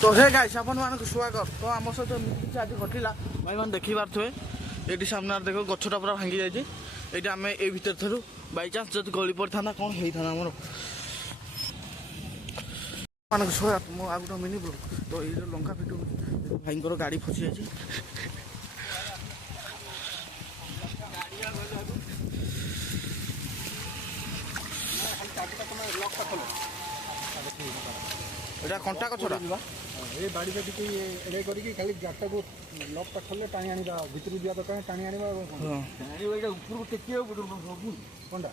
तो hey guys आपण मानक स्वागत। तो आम सहित एमती आज घटला भाई मैंने देखी पारे ये सामने देख गछटा पूरा भांगी जाइए। ये आम ये भितर थरु बाई चान्स जब गली पड़ी था कौन होता आमर मानक स्वागत। मु आ गोटे मिनी ब्लॉग। तो ये लंका फिटू भाई गाड़ी फसी जाइए। एटा कंटा गछटा ये बाड़ी पे टिके एडे करिकी खाली गाटा को लॉक टा खोले टाणी आनिबा भितर दिया तो कहीं टाणी आनिबा आनिबा एटा ऊपर टेकियो कोंडा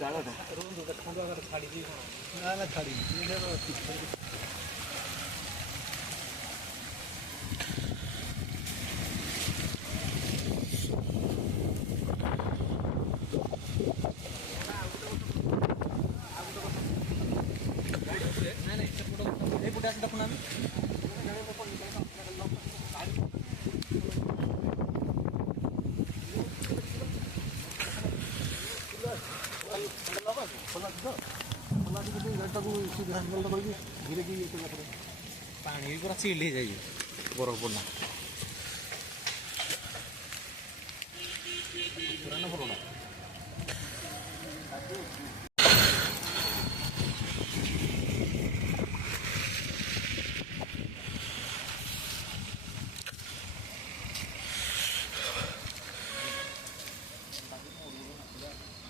डालाटा रोन तो खंडा का छाड़ी दी ना ना छाड़ी ये पानी भी पूरा चिल्ड हो जाइए बरफ पड़ना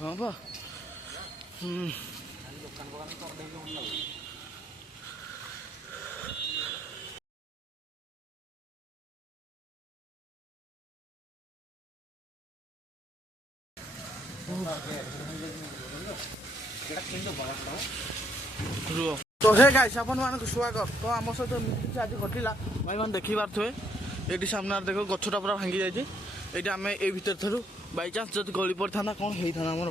हाँ बा तो हे गाइस आपण मानक स्वागत। तो आम सहित एमती आज घटला भाई मैंने देखी पारे ये सामने देख गछटा पूरा भांगी जाइए। ये आम ये भितर थरु बाई चान्स जब गली पड़ी था कौन होता आमर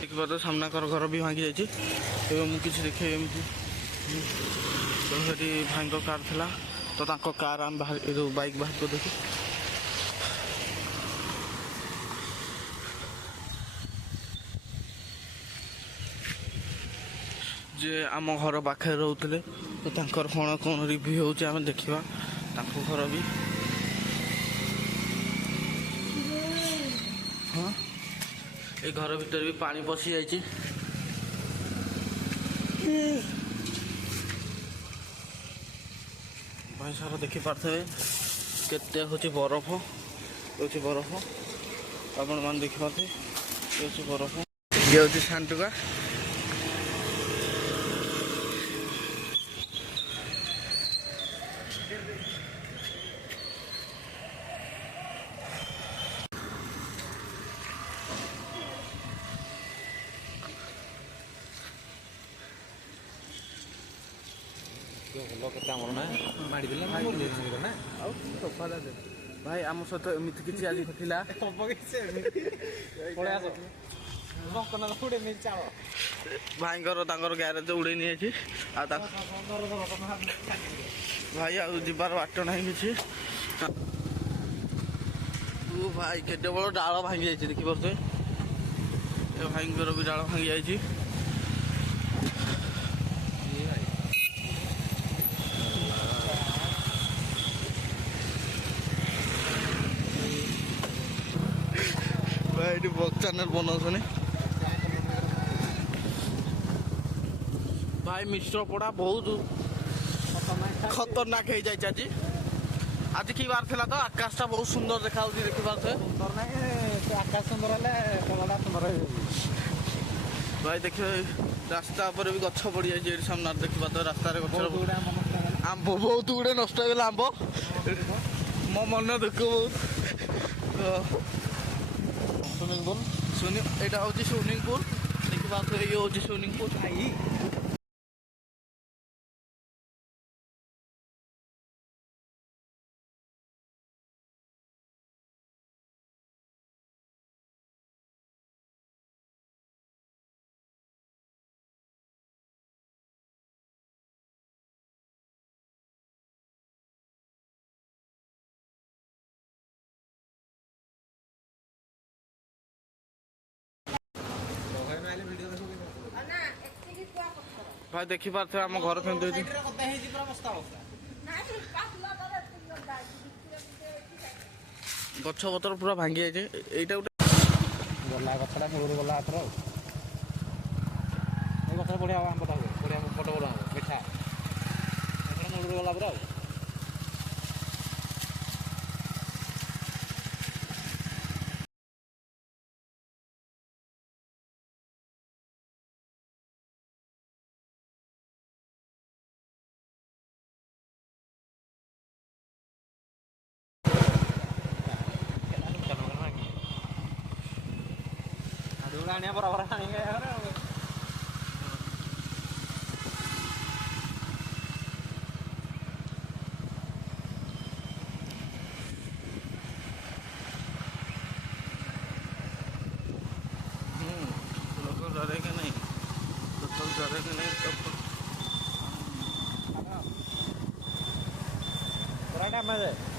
देखिए सामना कर घर भी भांगी जाइए। मुझे देखे एमती तो भाई कार थिला तो तांको कार आम बाहर बाइक बाहर को देखी जे आम घर पाखे रोते तो तांकर कौन कौन रिव्यू होचे आम देखा तांको घर भी हाँ ये घर भीतर भी पानी पशि जाइए। भाई सारा देखी पारे केते हूँ बरफ ये बरफ आपण मान देखी पारे ये बरफ ये हूँ सांटुका भाई आम सहित एमती किसी आज घटला भाई ग्यारेज उड़े नहीं भाई आबार बाट ना कि भाई केटे बड़ डाल भांगी जाइए देखी पारे भाई भी डाल भांगी जाइए। भाई ब्लॉग चैनल बनाऊँ भाई मिश्र पड़ा बहुत खतरनाक हो जाए। आज आज की बार थिला तो आकाशटा बहुत सुंदर देखा देखी पारे आकाश सुंदर है सुंदर भाई देखिए रास्ता पर भी गछ पड़ जाए। सामने देखी पारे रास्ता आंब बहुत गुड़े नष्ट हो गला आंब मो मन दुख बहुत स्विमिंग पूल यहाँ हूँ स्विमिंग पूल देखी पारे ये हूँ स्विमिंग पूल। ଭାଇ ଦେଖିପାରୁଥିବେ ଆମ ଘର କେମିତି ହେଇଛି। ହେଇଛି ପୁରା ବସ୍ତା ବସ୍ତା। ଗଛ ପତ୍ର ପୁରା ଭାଙ୍ଗି ଯାଇଛି। ଏଇଟା ଗୋଟେ ଗଲା ଗଛଟା ମୂଳରୁ ଗଲା ଏଥର ଆଉ। ଏଇ ଗଛଟା ବଢ଼ିଆ ଆମ୍ବଟା ହୁଏ, ବଢ଼ିଆ ବଡ଼ ବଡ଼ ଆମ୍ବ ମିଠା। ଏଥର ମୂଳରୁ ଗଲା ପୁରା ଆଉ। ଆଣିବା ବରାବର ଆଣିକି ଆଉ। लोग डरेंगे नहीं तो डरेंगे नहीं तब ପୁରା ଡ୍ୟାମେଜ୍।